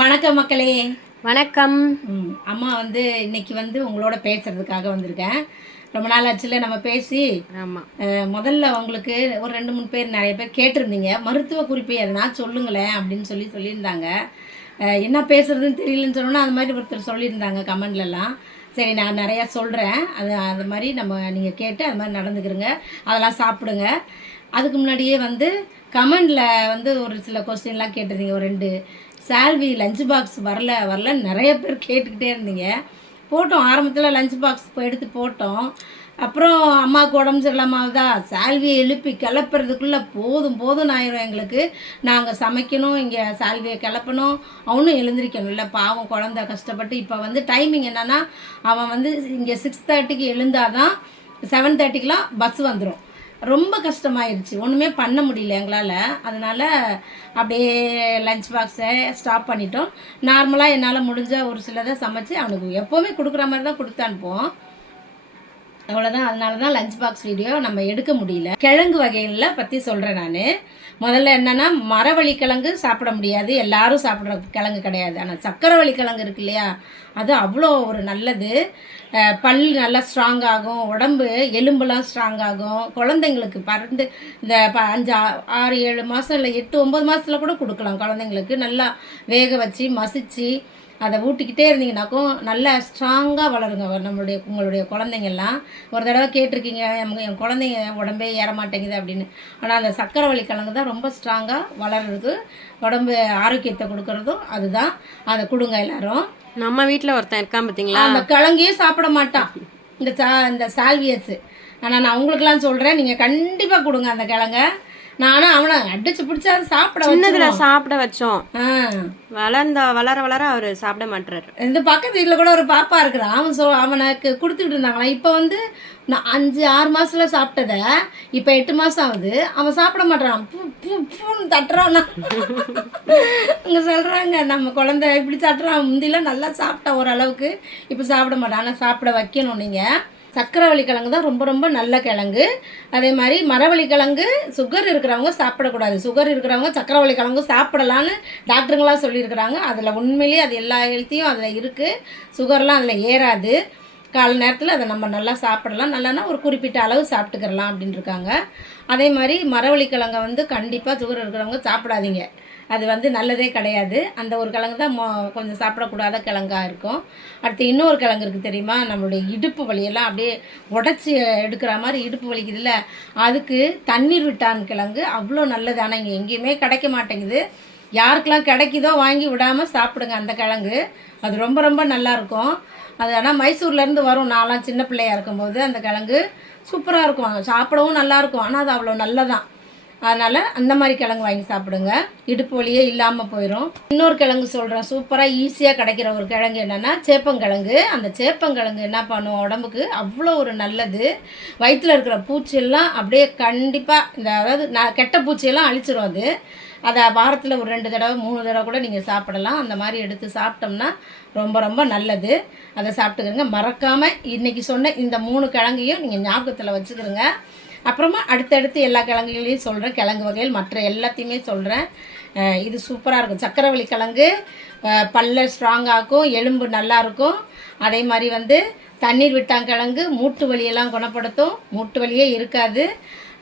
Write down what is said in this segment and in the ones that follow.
வணக்கம் மக்களே. வணக்கம். அம்மா இன்னைக்கு உங்களோட பேசுறதுக்காக வந்திருக்கேன். ரொம்ப நாள் ஆச்சுல நம்ம பேசி. ஆமாம். முதல்ல உங்களுக்கு ஒரு 2-3 பேர் நிறைய பேர் கேட்டிருந்தீங்க, மருத்துவ குறிப்பை எதனா சொல்லுங்களேன் அப்படின்னு சொல்லியிருந்தாங்க. என்ன பேசுறதுன்னு தெரியலன்னு சொன்னோன்னா அது மாதிரி ஒருத்தர் சொல்லியிருந்தாங்க கமெண்ட்லலாம். சரி, நான் நிறையா சொல்கிறேன். அது மாதிரி நீங்கள் கேட்டு அது மாதிரி நடந்துக்கிறங்க, அதெல்லாம் சாப்பிடுங்க. அதுக்கு முன்னாடியே கமெண்டில் ஒரு சில கொஸ்டின்லாம் கேட்டிருந்தீங்க. ஒரு 2 சால்வி லஞ்ச் பாக்ஸ் வரல நிறைய பேர் கேட்டுக்கிட்டே இருந்தீங்க. போட்டோம், ஆரம்பத்தில் லஞ்ச் பாக்ஸ் எடுத்து போட்டோம். அப்புறம் அம்மாவுக்கு உடம்பு சரியில்லாமாவதா, சால்வியை எழுப்பி கிளப்புறதுக்குள்ளே போதும் ஆயிரும் எங்களுக்கு. நாங்கள் சமைக்கணும், இங்கே சால்வியை கிளப்பணும், அவனும் எழுந்திரிக்கணும் இல்லை, பாவம் குழந்த கஷ்டப்பட்டு. இப்போ டைமிங் என்னென்னா, அவன் இங்கே 6:30க்கு எழுந்தாதான் 7:30க்கெலாம் பஸ் வந்துடும். ரொம்ப கஷ்டமாயிருச்சு, ஒன்றுமே பண்ண முடியல எங்களால். அதனால் அப்படியே லஞ்ச் பாக்ஸை ஸ்டாப் பண்ணிட்டோம். நார்மலாக என்னால் முடிஞ்ச ஒரு சிலதை சமைச்சு அவனுக்கு எப்போவுமே கொடுக்குற மாதிரி தான் கொடுத்து அனுப்புவோம். அவ்வளோதான். அதனால தான் லஞ்ச் பாக்ஸ் வீடியோ நம்ம எடுக்க முடியல. கிழங்கு வகைகளில் பற்றி சொல்கிறேன் நான். முதல்ல என்னென்னா, மரவள்ளி கிழங்கு சாப்பிட முடியாது, எல்லாரும் சாப்பிட்ற கிழங்கு கிடையாது. ஆனால் சக்கரவள்ளி கிழங்கு இருக்கு இல்லையா, அது அவ்வளோ ஒரு நல்லது. பல் நல்லா ஸ்ட்ராங் ஆகும், உடம்பு எலும்புலாம் ஸ்ட்ராங் ஆகும். குழந்தைங்களுக்கு பறந்து இந்த 5, 6, 7 மாதம் இல்லை 8, 9 மாதத்தில் கூட கொடுக்கலாம் குழந்தைங்களுக்கு. நல்லா வேக வச்சு மசிச்சு அதை ஊட்டிக்கிட்டே இருந்தீங்கன்னாக்கும் நல்லா ஸ்ட்ராங்காக வளருங்க உங்களுடைய குழந்தைங்கள்லாம். ஒரு தடவை கேட்டிருக்கீங்க, என் குழந்தைங்க உடம்பே ஏற மாட்டேங்குது அப்படின்னு. ஆனால் அந்த சக்கரவள்ளி கிழங்கு தான் ரொம்ப ஸ்ட்ராங்காக வளர்றது, உடம்பு ஆரோக்கியத்தை கொடுக்கறதும் அதுதான். அதை கொடுங்க எல்லாரும். நம்ம வீட்டில் ஒருத்தன் இருக்கான் பார்த்தீங்களா, அந்த கிழங்கையே சாப்பிட மாட்டான், இந்த சால்வியஸு. ஆனால் நான் அவங்களுக்குலாம் சொல்கிறேன், நீங்கள் கண்டிப்பாக கொடுங்க அந்த கிழங்க. நானும் அவனை அடிச்சு பிடிச்சா சாப்பிட வச்சோம். வளர அவர் சாப்பிட மாட்டாரு. இந்த பக்கத்து வீட்டில் கூட ஒரு பாப்பா இருக்கிறான், அவனுக்கு கொடுத்துக்கிட்டு இருந்தாங்களாம். இப்போ நான் 5-6 மாதத்தில் சாப்பிட்டதை இப்போ 8 மாதம் ஆகுது, அவன் சாப்பிட மாட்டான், பூன்னு தட்டுறான். இங்கே சொல்கிறாங்க, நம்ம குழந்தை இப்படி தட்டுறான். முந்திலாம் நல்லா சாப்பிட்டா ஓரளவுக்கு, இப்போ சாப்பிட மாட்டான். ஆனால் சாப்பிட வைக்கணும். நீங்கள் சக்கரவள்ளி கிழங்கு தான் ரொம்ப ரொம்ப நல்ல கிழங்கு. அதே மாதிரி மரவள்ளி கிழங்கு சுகர் இருக்கிறவங்க சாப்பிடக்கூடாது. சுகர் இருக்கிறவங்க சக்கரவள்ளி கிழங்கு சாப்பிடலான்னு டாக்டருங்களாம் சொல்லியிருக்கிறாங்க. அதில் உண்மையிலேயே அது எல்லா ஹெல்த்தியும் அதில் இருக்குது. சுகர்லாம் அதில் ஏறாது. காலை நேரத்தில் அதை நம்ம நல்லா சாப்பிடலாம். நல்லானா ஒரு குறிப்பிட்ட அளவு சாப்பிட்டுக்கிறலாம் அப்படின்னு இருக்காங்க. அதே மாதிரி மரவள்ளி கிழங்கை கண்டிப்பாக சுகர் இருக்கிறவங்க சாப்பிடாதீங்க. அது நல்லதே கிடையாது. அந்த ஒரு கிழங்கு தான் கொஞ்சம் சாப்பிடக்கூடாத கிழங்காக இருக்கும். அடுத்து இன்னொரு கிழங்கு இருக்குது தெரியுமா, நம்மளுடைய இடுப்பு வலியெல்லாம் அப்படியே உடச்சி எடுக்கிற மாதிரி இடுப்பு வலிக்குதுல்ல, அதுக்கு தண்ணீர் விட்டான் கிழங்கு அவ்வளோ நல்லது. ஆனால் இங்கே எங்கேயுமே கிடைக்க மாட்டேங்குது. யாருக்கெல்லாம் கிடைக்குதோ வாங்கி விடாமல் சாப்பிடுங்க அந்த கிழங்கு. அது ரொம்ப ரொம்ப நல்லாயிருக்கும். அது ஆனால் மைசூர்லேருந்து வரும். நான்லாம் சின்ன பிள்ளையாக இருக்கும்போது அந்த கிழங்கு சூப்பராக இருக்கும், சாப்பிடவும் நல்லாயிருக்கும். ஆனால் அது அவ்வளோ நல்லதான். அதனால் அந்த மாதிரி கிழங்கு வாங்கி சாப்பிடுங்க, இடுப்பு வலியே இல்லாமல் போயிடும். இன்னொரு கிழங்கு சொல்கிறேன், சூப்பராக ஈஸியாக கிடைக்கிற ஒரு கிழங்கு என்னென்னா சேப்பங்கிழங்கு. அந்த சேப்பங்கிழங்கு என்ன பண்ணும், உடம்புக்கு அவ்வளோ ஒரு நல்லது. வயிற்றில் இருக்கிற பூச்சியெல்லாம் அப்படியே கண்டிப்பாக அதாவது கெட்ட பூச்சியெல்லாம் அழிச்சிடும் அது. அதை வாரத்தில் ஒரு 2 தடவை 3 தடவை கூட நீங்கள் சாப்பிடலாம். அந்த மாதிரி எடுத்து சாப்பிட்டோம்னா ரொம்ப ரொம்ப நல்லது. அதை சாப்பிட்டுக்கிறங்க. மறக்காமல் இன்றைக்கி சொன்ன இந்த 3 கிழங்கையும் நீங்கள் ஞாபகத்தில் வச்சுக்கிறங்க. அப்புறமா அடுத்தடுத்து எல்லா கிழங்குகளையும் சொல்கிறேன், கிழங்கு வகைகள் மற்ற எல்லாத்தையுமே சொல்கிறேன். இது சூப்பராக இருக்கும். சக்கரவள்ளி கிழங்கு பல்ல ஸ்ட்ராங்காகும், எலும்பு நல்லாயிருக்கும். அதே மாதிரி தண்ணீர் விட்டாங்கிழங்கு மூட்டு வலியெல்லாம் குணப்படுத்தும், மூட்டு வலியே இருக்காது.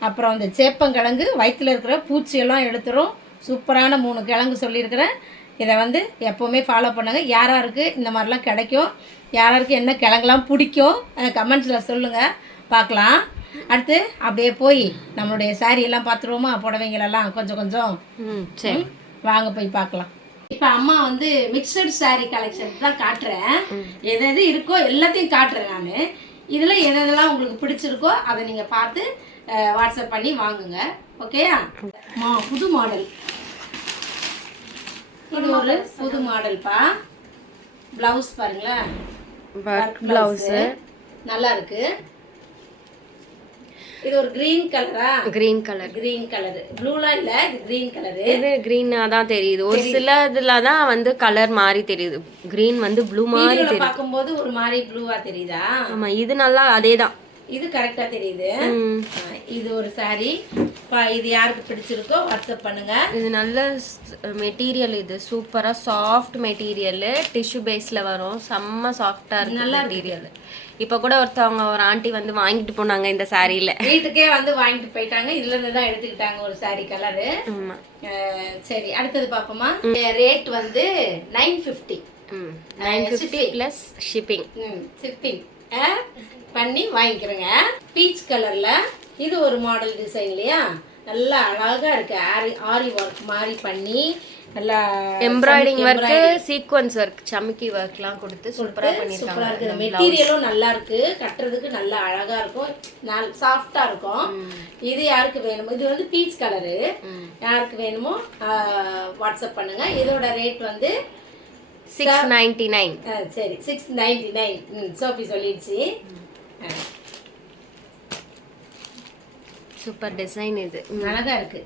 அப்புறம் இந்த சேப்பங்கிழங்கு வயிற்றில் இருக்கிற பூச்சியெல்லாம் எடுத்துரும். சூப்பரான 3 கிழங்கு சொல்லியிருக்கிறேன். இதை எப்போவுமே ஃபாலோ பண்ணுங்கள். யாராருக்கு இந்த மாதிரிலாம் கிடைக்கும், யாராருக்கு என்ன கிழங்குலாம் பிடிக்கும், கமெண்ட்ஸில் சொல்லுங்கள், பார்க்கலாம். அடுத்து அப்படியே போய் நம்மளுடைய சாரியெல்லாம் பார்த்துருவோமா, புடவைங்களெல்லாம் கொஞ்சம் சரி வாங்க போய் பார்க்கலாம். இப்போ அம்மா மிக்சட் சாரீ கலெக்ஷன் தான் காட்டுறேன். எது இருக்கோ எல்லாத்தையும் காட்டுறேன் நான். இதில் எதெல்லாம் உங்களுக்கு பிடிச்சிருக்கோ அதை நீங்கள் பார்த்து வாட்ஸ்அப் பண்ணி வாங்குங்க, ஓகேயா. புது மாடல், இது ஒரு புது மாடல்ப்பா. ப்ளவுஸ் பாருங்களேன், ப்ளவுஸு நல்லா இருக்கு. இது ஒரு கிரீன் கலரா, கிரீன் கலர் ப்ளூலாம் இல்ல, இது கிரீன் கலர். இது கிரீனா தான் தெரியுது. ஒரு சில இதுல தான் கலர் மாதிரி தெரியுது. கிரீன் ப்ளூ மாதிரி தெரியுது. பாக்கும்போது ஒரு மாதிரி ப்ளூவா தெரியுதா? ஆமா, இது நல்லா அதேதான். இது கரெக்டா தெரியுது. இது ஒரு saree. இது யாருக்கு பிடிச்சிருக்கோ வாட்ஸ்அப் பண்ணுங்க. இது நல்ல மெட்டீரியல், இது சூப்பரா சாஃப்ட் மெட்டீரியல், டிஷ்யூ பேஸ்ல வரும், செம்ம சாஃப்டா இருக்கு நல்ல மெட்டீரியல். இப்போ கூட ஒரு ஆண்டி வந்து வாங்கிட்டு போனாங்க இந்த சாரியில, வீட்டுக்கே வந்து வாங்கிட்டு போயிட்டாங்க. இதுல இருந்து தான் எடுத்துக்கிட்டாங்க ஒரு saree கலரு. சரி, அடுத்தது பாப்போமா. ரேட் வந்து 950. 950 பிளஸ் ஷிப்பிங். ஷிப்பிங் பண்ணி வாங்கிக்கிறேங்க. பீச் கலர்ல இது ஒரு மாடல் டிசைன் இல்லையா, நல்லா அழகா இருக்கு. ஆரி ஒர்க் மாதிரி பண்ணி நல்லா எம்ப்ராய்டிங் ஒர்க், சீக்வென்ஸ் ஒர்க், சமிக்கி ஒர்க்லாம் கொடுத்து சூப்பரா பண்ணிருக்காங்க. மெட்டீரியலும் நல்லா இருக்கு, கட்டுறதுக்கு நல்லா அழகா இருக்கும், சாஃப்டா இருக்கும். இது யாருக்கு வேணுமோ, இது வந்து பீச் கலரு, யாருக்கு வேணுமோ வாட்ஸ்அப் பண்ணுங்க. இதோட ரேட் வந்து 699. சரி, 699. சோஃபி சொல்லிடுச்சு. சூப்பர் டிசைன், இது அழகா இருக்கு.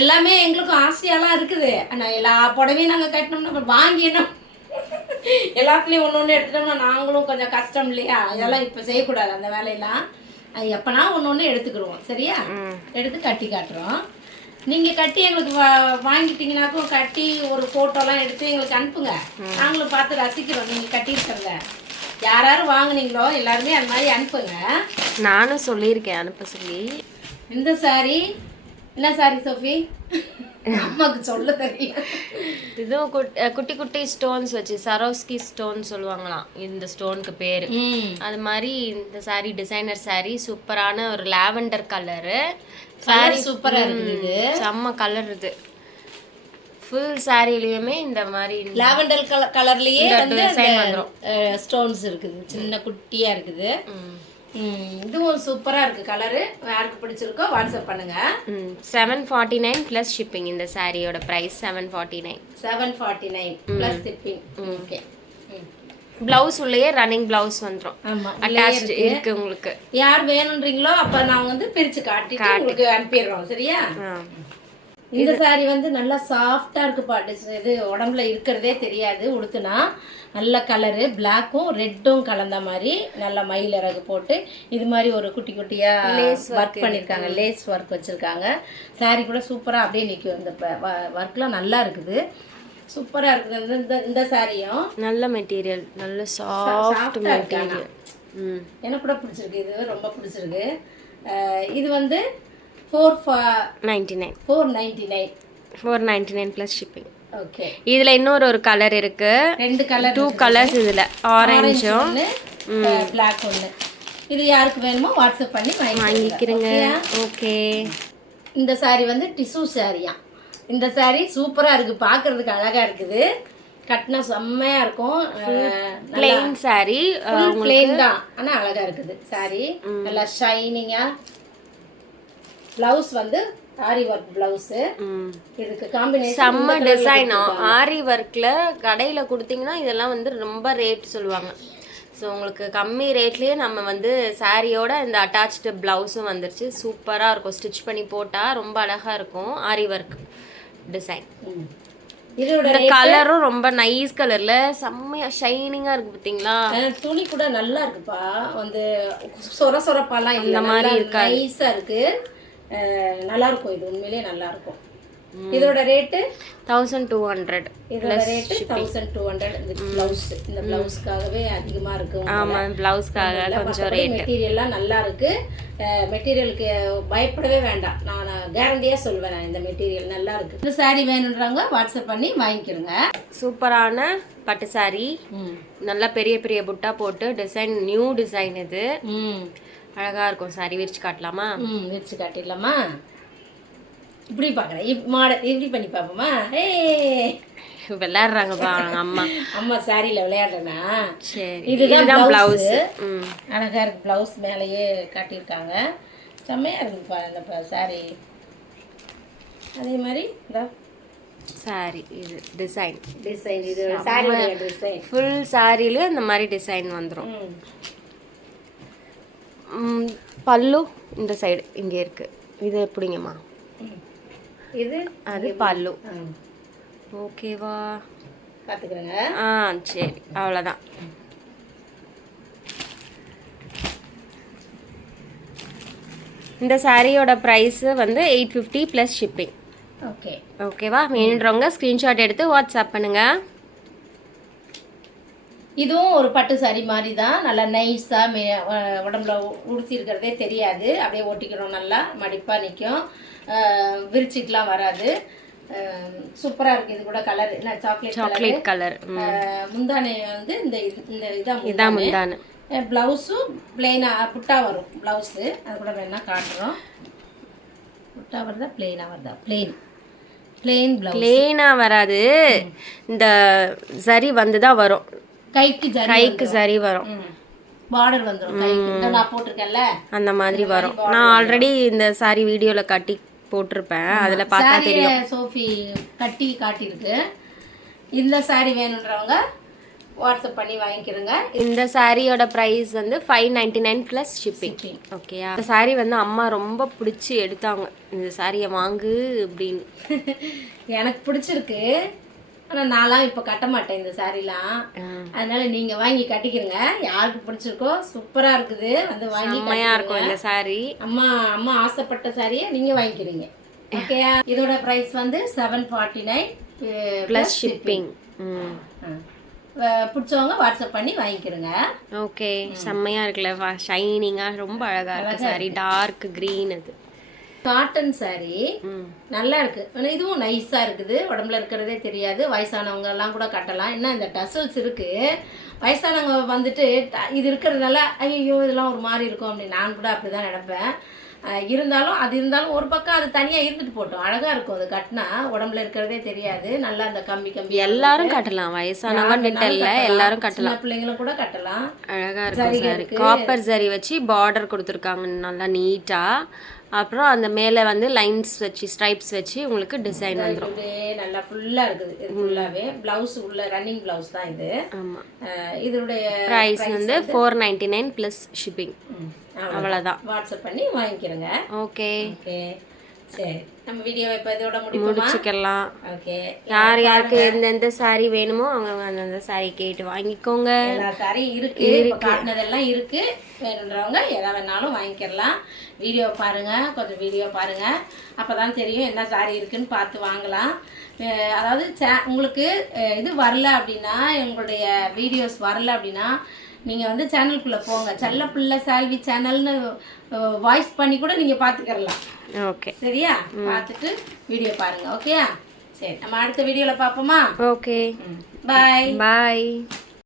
எல்லாமே எங்களுக்கும் ஆசையாலாம் இருக்குது. ஆனால் எல்லா புடவையும் நாங்கள் கட்டினோம்னா வாங்கினோம், எல்லாத்துலேயும் ஒன்று ஒன்று எடுத்துட்டோம்னா நாங்களும் கொஞ்சம் கஷ்டம் இல்லையா. இதெல்லாம் இப்போ செய்யக்கூடாது அந்த வேலையெல்லாம். அது எப்போனா ஒன்று ஒன்று எடுத்துக்கிடுவோம். சரியா, எடுத்து கட்டி காட்டுறோம். நீங்கள் கட்டி எங்களுக்கு வாங்கிட்டீங்கன்னாக்கும் கட்டி ஒரு ஃபோட்டோலாம் எடுத்து எங்களுக்கு அனுப்புங்க, நாங்களும் பார்த்து ரசிக்கிறோம். நீங்கள் கட்டியிருக்கிறத யார் வாங்குனீங்களோ எல்லாருமே அந்த மாதிரி அனுப்புங்க. நானும் சொல்லியிருக்கேன் அனுப்ப சொல்லி. இந்த saree என்ன saree சோஃபி? அம்மாவுக்கு சொல்ல தெரியல. இதுவும் குட்டி குட்டி ஸ்டோன்ஸ் வச்சு சரோஸ்கி ஸ்டோன் சொல்லுவாங்களாம் இந்த ஸ்டோனுக்கு பேரு. அது மாதிரி இந்த saree டிசைனர் saree, சூப்பரான ஒரு லாவெண்டர் கலரு saree, சூப்பரா இருக்குது. இது செம்ம கலர். இது ஃபுல் சாரிலயுமே இந்த மாதிரி லாவெண்டர் கலர்லயே வந்து ஸ்டோன்ஸ் இருக்குது, சின்ன குட்டியா இருக்குது. இதுவும் சூப்பரா இருக்கு கலரு. யாருக்கு பிடிச்சிருக்கோ வாட்ஸ்அப் பண்ணுங்க. 749 பிளஸ் ஷிப்பிங். இந்த சாரியோட price 749. 749 plus shipping. Okay. Blouse உள்ளேயே ரன்னிங் பிளவுஸ் வந்துரும். ஆமா, அட்டாச்ட் இருக்கு. உங்களுக்கு யார் வேணும்ன்றீங்களோ அப்ப நான் வந்து பிரிச்சு காட்டிட்டு உங்களுக்கு அனுப்பிடுறோம். சரியா. இந்த saree வந்து நல்லா சாஃப்டா இருக்குப்பா. இது உடம்புல இருக்கிறதே தெரியாது உடுத்துனா. நல்ல கலரு, பிளாக்கும் ரெட்டும் கலந்த மாதிரி நல்ல மயில் இறகு போட்டு இது மாதிரி ஒரு குட்டி குட்டியா ஒர்க் பண்ணியிருக்காங்க, லேஸ் ஒர்க் வச்சிருக்காங்க. saree கூட சூப்பரா அப்படியே நிற்கும். இந்த ஒர்க்லாம் நல்லா இருக்குது, சூப்பரா இருக்குது. இந்த சாரியும் நல்ல மெட்டீரியல், நல்ல சாஃப்ட் மெட்டீரியல். எனக்கு கூட பிடிச்சிருக்கு, இது ரொம்ப பிடிச்சிருக்கு. இது வந்து 499 பிளஸ் ஷிப்பிங். ஓகே. இதுல இன்னொரு கலர் இருக்கு, 2 கலர், 2 கலர்ஸ். இதுல ஆரஞ்சும் பிளாக் ஒன்று. இது யாருக்கு வேணுமோ வாட்ஸ்அப் பண்ணி வாங்கிக்கிறேங்க. ஓகே. இந்த saree வந்து டிஷ்யூ சாரியா. இந்த saree சூப்பரா இருக்கு, பார்க்கிறதுக்கு அழகா இருக்குது, கட்டினா செம்மையா இருக்கும். பிளெயின் saree, பிளெயின் தான் ஆனா அழகா இருக்குது saree. நல்லா ஷைனிங்கா. பிளவுஸ் வந்து ஆரி ஒர்க் பிளவுஸ். இதுக்கு காம்பினேஷன் செம்ம டிசைன். ஆரி ஒர்க்ல கடையில கொடுத்தீங்கன்னா இதெல்லாம் வந்து ரொம்ப ரேட் சொல்லுவாங்க. ஸோ உங்களுக்கு கம்மி ரேட்லேயே நம்ம வந்து சாரியோட இந்த அட்டாச்டு ப்ளவுஸும் வந்துருச்சு. சூப்பராக இருக்கும், ஸ்டிச் பண்ணி போட்டால் ரொம்ப அழகாக இருக்கும். ஆரி ஒர்க் டிசைன். இதோட கலரும் ரொம்ப நைஸ் கலர்ல செம்மையா ஷைனிங்கா இருக்கு. பாத்தீங்களா, துணி கூட நல்லா இருக்குப்பா. வந்து சொர சொரப்பாலாம் இந்த மாதிரி இருக்கு, நைஸா இருக்கு, நல்லா இருக்கும். இது உண்மையிலேயே நல்லா இருக்கும். இதோட ரேட்டு 1200. இதோட ரேட்டு 1200. இந்த பிளவுஸ், இந்த பிளவுஸ்க்காகவே அதிகமா இருக்கு. ஆமா, பிளவுஸ்க்காக கொஞ்சம் ரேட். மெட்டீரியல்லாம் நல்லா இருக்கு. மெட்டீரியலுக்கு பயப்படவே வேண்டாம், நான் கேரண்டியா சொல்வேன். இந்த மெட்டீரியல் நல்லா இருக்கு. இந்த saree வேணும்ன்றவங்க வாட்ஸ்அப் பண்ணி வாங்கிக்கிறங்க. சூப்பரான பட்டு saree, நல்லா பெரிய பெரிய புட்டா போட்டு டிசைன், நியூ டிசைன். இது அழகா இருக்கும். saree விரிச்சு காட்டலாமா? விரிச்சு காட்டிடலாமா? இப்படி பார்க்குறேன், மாடல் இப்படி பண்ணி பார்ப்போமா? விளையாடுறாங்கப்பா அம்மா. அம்மா சாரியில் விளையாடுறேன்னா. சரி, இதுதான் பிளவுஸ். அழகா இருக்கு. பிளவுஸ் மேலேயே காட்டியிருக்காங்க, செம்மையா இருக்குப்பா இந்த சாரி. அதே மாதிரி இந்த சாரி, இது டிசைன். இது சாரியோட டிசைன். ஃபுல் சாரியில இந்த மாதிரி டிசைன் வந்துடும். பல்லு இந்த சைடு இங்கே இருக்கு. இது எப்படிங்கம்மா? இது அது பல்லு. ஓகேவா, பார்த்துக்கிறேங்க. சரி, அவ்வளோதான். இந்த சாரியோட ப்ரைஸு வந்து 850 ப்ளஸ் ஷிப்பிங். ஓகே ஓகேவா? வேணுன்றவங்க ஸ்க்ரீன்ஷாட் எடுத்து வாட்ஸ்அப் பண்ணுங்கள். இதுவும் ஒரு பட்டு சாரி மாதிரி தான், நல்லா நைஸாக உடம்புல உடுத்தி இருக்கிறதே தெரியாது, அப்படியே ஒட்டிக்கிறோம், நல்லா மடிப்பாக நிற்கும், விரிச்சிக்கலாம் வராது. சூப்பராக இருக்குது. இது கூட கலர் என்ன சாக்லேட் கலர். முந்தானை வந்து இதான் முந்தானை. ப்ளவுஸும் பிளெயினாக புட்டா வரும் ப்ளவுஸு, அது கூட வேணால் காட்டுறோம். புட்டா வருதா பிளெயினாக வருதா? Plain blouse. பிளெயினாக வராது, இந்த சரி வந்து தான் வரும், கைக்கு சரி வரும், பார்டர் வந்துடும் கைக்கு. நான் போட்டிருக்கேன்ல அந்த மாதிரி வரும். நான் ஆல்ரெடி இந்த சாரி வீடியோவில் கட்டி போட்டிருப்பேன், அதில் பார்த்தா தெரியும். சோஃபி கட்டி காட்டியிருக்கு. இந்த சாரி வேணுன்றவங்க வாட்ஸ்அப் பண்ணி வாங்கிக்கிறங்க. இந்த சாரியோட ப்ரைஸ் வந்து 599 ப்ளஸ் ஷிப்பிங். ஓகேயா? இந்த சாரி வந்து அம்மா ரொம்ப பிடிச்சி எடுத்தாங்க, இந்த சாரியை வாங்கு அப்படின்னு. எனக்கு பிடிச்சிருக்கு, ஆனால் நான்லாம் இப்போ கட்ட மாட்டேன் இந்த சாரீலாம், அதனால நீங்கள் வாங்கி கட்டிக்கிறங்க. யாருக்கு பிடிச்சிருக்கோ சூப்பராக இருக்குது, வந்து வாங்கி இருக்கும் இந்த சாரி. அம்மா ஆசைப்பட்ட சாரியை நீங்கள் வாங்கிக்கிறீங்க. ஓகேயா? இதோட ப்ரைஸ் வந்து 749 ப்ளஸ் ஷிப்பிங். பிடிச்சவங்க வாட்ஸ்அப் பண்ணி வாங்கிக்கிறங்க. ஓகே, செம்மையாக இருக்குல்ல, ஷைனிங்காக ரொம்ப அழகாக இருக்குது சாரி. டார்க் க்ரீன், அது காட்டன் சாரி நல்லா இருக்கு. ஆனால் இதுவும் நைஸாக இருக்குது, உடம்புல இருக்கிறதே தெரியாது, வயசானவங்க எல்லாம் கூட கட்டலாம். என்ன இந்த டசல்ஸ் இருக்கு, வயசானவங்க வந்துட்டு இது இருக்கிறதுனால ஐயோ இதெல்லாம் ஒரு மாதிரி இருக்கும் அப்படின்னு நான் கூட அப்படி தான் நினைப்பேன். இருந்தாலும் ஒரு பக்கம் அது தனியாக இருந்துட்டு போட்டோம், அழகாக இருக்கும். அது கட்டினா உடம்புல இருக்கிறதே தெரியாது, நல்லா அந்த கம்பி எல்லாரும் கட்டலாம், வயசானவங்க எல்லாரும் கட்டலாம், பிள்ளைங்களும் கூட கட்டலாம். அழகாக இருக்கும் சாரி. காப்பர் சரி வச்சு பார்டர் கொடுத்துருக்காங்க நல்லா நீட்டாக. அப்புறம் அந்த மேலே வந்து லைன்ஸ் வச்சு ஸ்ட்ரைப்ஸ் வச்சு உங்களுக்கு டிசைன் வந்துடும். நல்லா ஃபுல்லாக இருக்குது. இது ஃபுல்லாகவே ப்ளவுஸ் உள்ள ரன்னிங் ப்ளவுஸ் தான் இது. ஆமாம். இதனுடைய ப்ரைஸ் வந்து 499 ப்ளஸ் ஷிப்பிங். அவ்வளோதான். வாட்ஸ்அப் பண்ணி வாங்கிக்கிறேங்க. ஓகே ஓகே, சரி, நம்ம வீடியோவை இப்போ இதோட முடிச்சுக்கலாம். ஓகே, யாருக்கு எந்தெந்த சாரி வேணுமோ அவங்க அந்தந்த சாரி கேட்டு வாங்கிக்கோங்க. எல்லா சாரியும் இருக்கு, காட்டினதெல்லாம் இருக்கு. வேணுன்றவங்க எதை வேணாலும் வாங்கிக்கலாம். வீடியோ பாருங்க, கொஞ்சம் வீடியோ பாருங்க, அப்பதான் தெரியும் என்ன சாரி இருக்குன்னு பார்த்து வாங்கலாம். அதாவது உங்களுக்கு இது வரல அப்படின்னா, உங்களுடைய வீடியோஸ் வரல அப்படின்னா நீங்கள் வந்து சேனலுக்குள்ளே போங்க, செல்லப்பிள்ளை சால்வி சேனல்னு வாய்ஸ் பண்ணி கூட நீங்கள் பார்த்துக்கிறலாம். ஓகே, சரியா? பார்த்துட்டு வீடியோ பாருங்கள். ஓகேயா? சரி, நம்ம அடுத்த வீடியோவில் பார்ப்போமா? ஓகே, பாய் பாய்.